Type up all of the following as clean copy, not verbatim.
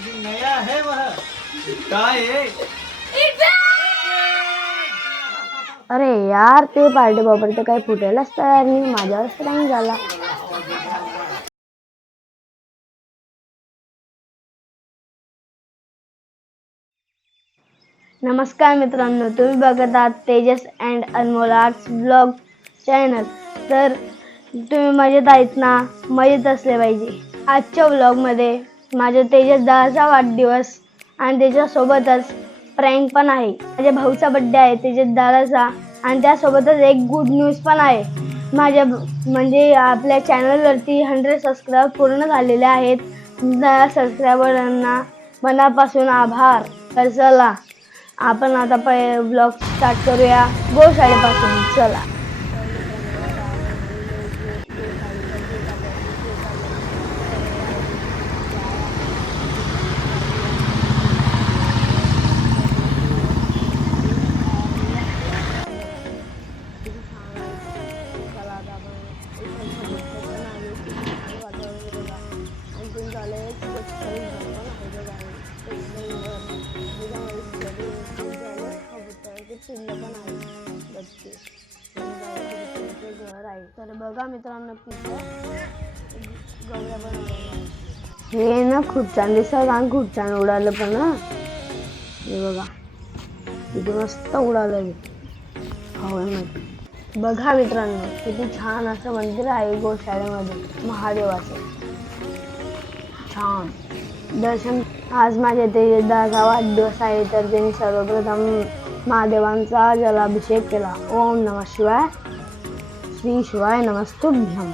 नया है वह काय है? अरे यार, ते पार्टी बॉपर तर काही फुटायलाच तयार नाही. माझ्यावरच टाइम झाला. नमस्कार मित्रांनो, तुम्ही बघत आहात Tejas and Anmol arts blog channel. तर तुम्ही मजेत आहेत ना? मजेत असले पाहिजे. आजच्या ब्लॉगमध्ये माझ्या तेजस दादाचा वाढदिवस आणि त्याच्यासोबतच प्रँक पण आहे. माझ्या भाऊचा बड्डे आहे तेजस दादाचा, आणि त्यासोबतच एक गुड न्यूज पण आहे. माझ्या म्हणजे आपल्या चॅनलवरती 100 सबस्क्राईब पूर्ण झालेले आहेत. त्या सबस्क्रायबरांना मनापासून आभार. तर चला आपण आता ब्लॉग स्टार्ट करूया गोशाळेपासून. चला. तर बघा मित्रांनो, हे ना खूप छान दिसत आणि खूप छान उडालं पण. हे बघा किती मस्त उडालं हवेमध्ये. बघा मित्रांनो, किती छान असं मंदिर आहे गोशाळेमध्ये महादेवाचं. छान दर्शन. आज माझ्या तेजसदाचा वाढदिवस आहे, तर त्यांनी सर्वप्रथम महादेवांचा जलाभिषेक केला. ओम नमः शिवाय, श्री शिवाय नमस्तुभ्यम.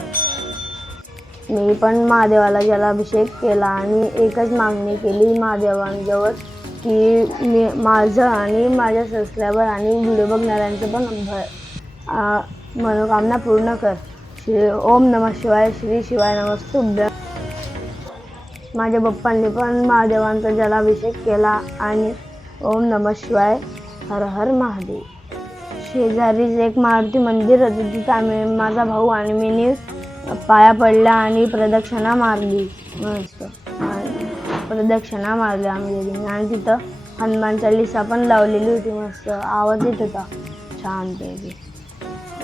मी पण महादेवाला जलाभिषेक केला आणि एकच मागणी केली महादेवांजवळ की माझं आणि माझ्या सबस्क्रायबर आणि व्हिडिओ बघणाऱ्यांचं पण मनोकामना पूर्ण कर. ओम नमः शिवाय, श्री शिवाय नमस्तुभ्यम. माझ्या पप्पांनी पण महादेवांचा जलाभिषेक केला आणि ओम नमः शिवाय, हर हर महादेव. शेजारीच एक मारुती मंदिर होते, तिथं माझा भाऊ आणि मी पाया पडल्या आणि प्रदक्षिणा मारली. मस्त प्रदक्षिणा मारल्या आम्ही, आणि तिथं हनुमान चालीसा पण लावलेली होती. मस्त आवाज येत होता छान पैकी.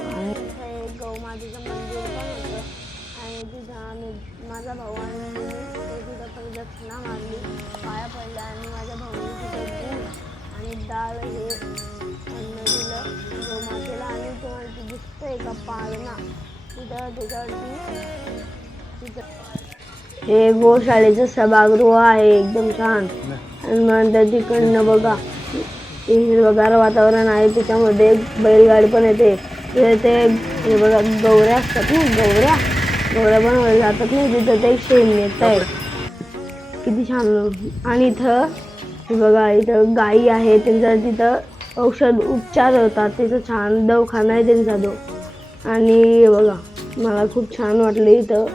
आणि एक गौमातेचं मंदिर पण होतं, आणि तिथं माझा भाऊ आणि मी तिथं प्रदक्षिणा मारली, पाया पडल्या, आणि माझ्या भाऊने तिथं दूध आणि डाळ हे अन्न दिलं गौमातेला. आणि तुम्हाला ती दिसतंय का पाळणा तिथं, त्याच्यावरती हे गोशाळेचं सभागृह आहे, एकदम छान. आणि नंतर तिकडनं बघा हिरवगार वातावरण आहे, त्याच्यामध्ये बैलगाडी पण येते. ते हे बघा गौऱ्या असतात ना, गौऱ्या बनवल्या जातात ना तिथं. ते शेण येत आहे, किती छान. आणि इथं हे बघा, इथं गायी आहे, त्यांचा तिथं औषध उपचार होतात. तिथं छान दवाखाना आहे त्यांचा आणि हे बघा मला खूप छान वाटलं इथं.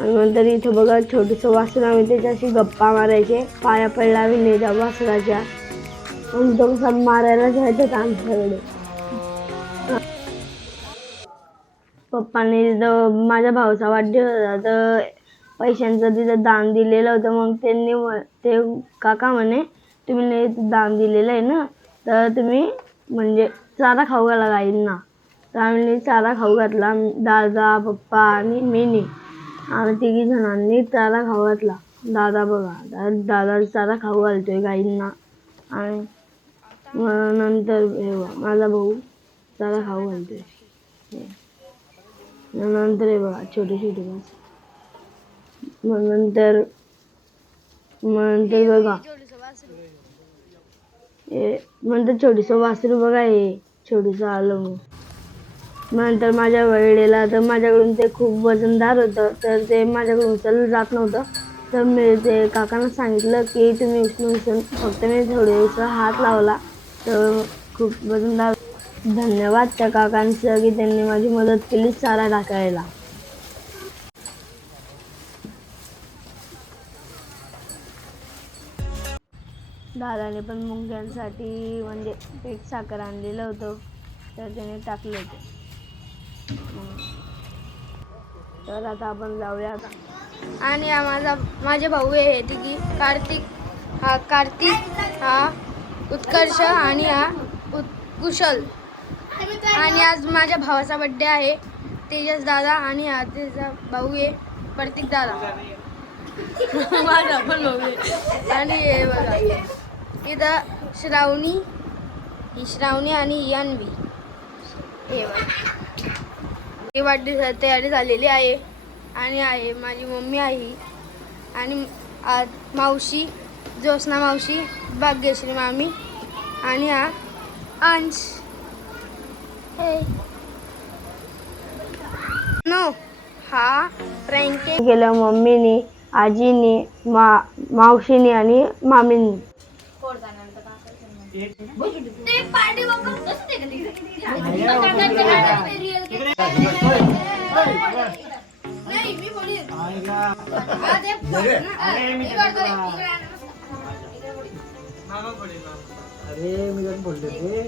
आणि नंतर इथं बघा छोटंसं वासर, आम्ही त्याच्याशी गप्पा मारायचे, पाया पडला आम्ही त्या वासराच्या, आणि तो कसा मारायला घ्यायचा आमच्याकडे. पप्पांनी तिथं माझ्या भावाचा वाढदिवस होता, तर पैशांचं तिथं दान दिलेलं होतं. मग त्यांनी ते काका म्हणे, तुम्ही दान दिलेलं आहे ना, तर तुम्ही म्हणजे चारा खाऊ घाला गाईंना. तर आम्ही चारा खाऊ घातला. दादा, पप्पा आणि मी, आम्ही तिघी जणांनी चारा खाऊ घातला. दादा बघा, दादा चारा खाऊ घालतोय गाईंना. आणि नंतर माझा भाऊ चारा खाऊ घालतोय. नंतर हे बघा छोटे छोटे मासे. मग नंतर बघा नंतर छोटंसं वासरू बघा, हे छोटंसं आलं. मग नंतर माझ्या वेळेला तर माझ्याकडून ते खूप वजनदार होतं, तर ते माझ्याकडून उचललं जात नव्हतं. तर मी ते काकांना सांगितलं की तुम्ही उचलून फक्त मी थोडंसं हात लावला तर खूप वजनदार. धन्यवाद त्या काकांचं की त्यांनी माझी मदत केली चारा टाकायला. दादाने पण मुंग्यांसाठी म्हणजे पीठ साखर आणलेलं होतं, तर त्याने टाकलं होतं. तर आता आपण जाऊया. आणि हा माझे भाऊ आहे तिघी. कार्तिक हा उत्कर्ष आणि हा कुशल. आणि आज माझ्या भावाचा बर्थडे आहे, तेजस दादा. आणि हा त्याचा भाऊ आहे प्रतीक दादा. माझा पण भाऊ आहे. आणि हे बघा इथं श्रावणी आणि ही अन्वी. हे बघा ही वाढदिवसाची तयारी झालेली आहे. आणि आहे माझी मम्मी आहे आणि मावशी ज्योत्स्ना मावशी, भाग्यश्री मामी आणि हा अंश. नो हा प्रँक केलं मम्मीने, आजीने, मावशीने आणि मामींनी. अरे मी जण बोलले ते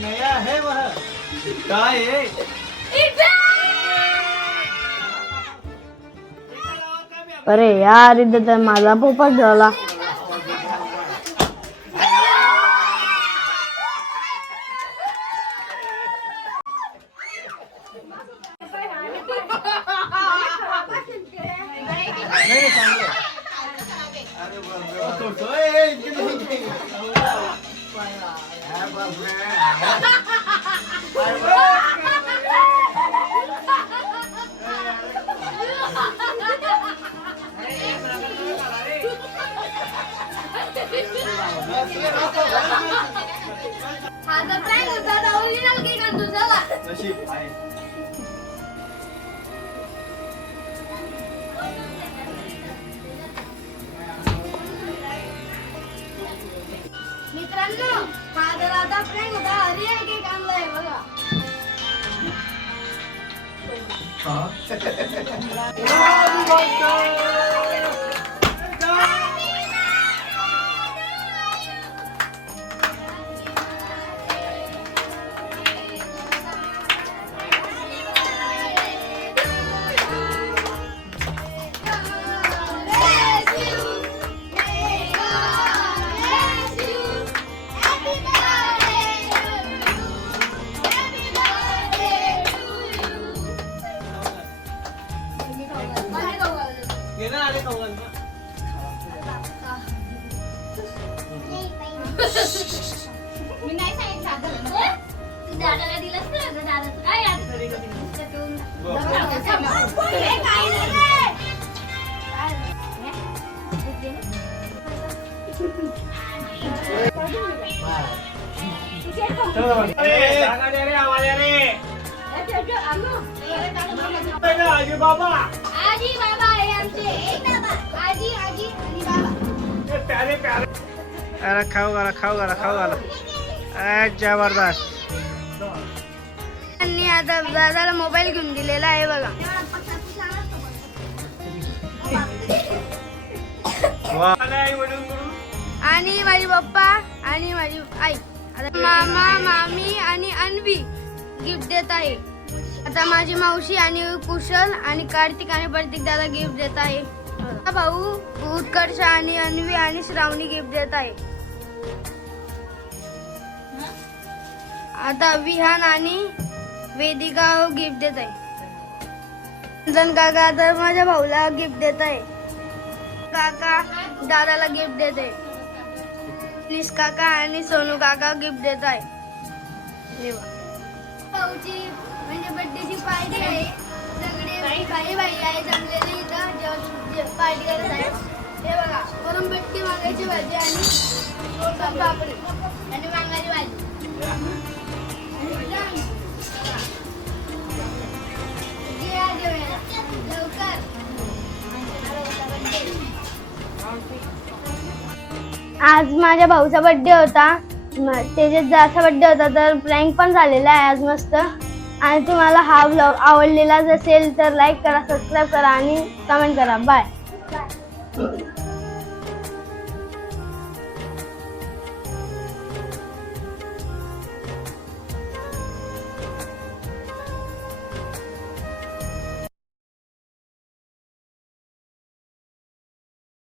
नया है वह काय आहे? अरे यार इथं तर माझा पोपट झाला. मित्रांनो हा जर आता प्रँक होता. रिअल केक आणलाय बघा. मी नाही सांगितलं दादाला दिलंच ना दादाचं काय आजी बाबा आहे आमचे. आजी आणि बाबा. प्यारे प्यारे. अरे खाऊ घाला जबरदस्त. त्यांनी आता दादाला मोबाईल घेऊन दिलेला आहे बघा. आणि माझे पप्पा आणि माझी आई, मामा मामी आणि अन्वी गिफ्ट देत आहे. आता माझी मावशी आणि कुशल आणि कार्तिक आणि प्रतीक दादा गिफ्ट देत आहे. भाऊ उत्कर्ष आणि अन्वी आणि श्रावणी गिफ्ट देत आहे. आता विहान आणि वेदिका गिफ्ट देत आहे. जन काका आता माझ्या भाऊला गिफ्ट देत आहे. काका दादाला गिफ्ट देत आहे. निश काका आणि सोनू काका गिफ्ट देत आहे. भाऊची म्हणजे बर्थडेची पार्टी आहे. सगळे भाई आहे जमलेले इथं पार्टी करत आहे. हे बघा वरून बट्टी वांग्याची भाजी आणि पापडी आणि वांगाची भाजी. आज माझ्या भाऊचा बर्थडे होता. त्याचा बर्थडे होता तर प्रँक पण झालेला आहे आज मस्त. आणि तुम्हाला हा व्लॉग आवडलेला असेल तर लाईक करा, सबस्क्राईब करा आणि कमेंट करा. बाय.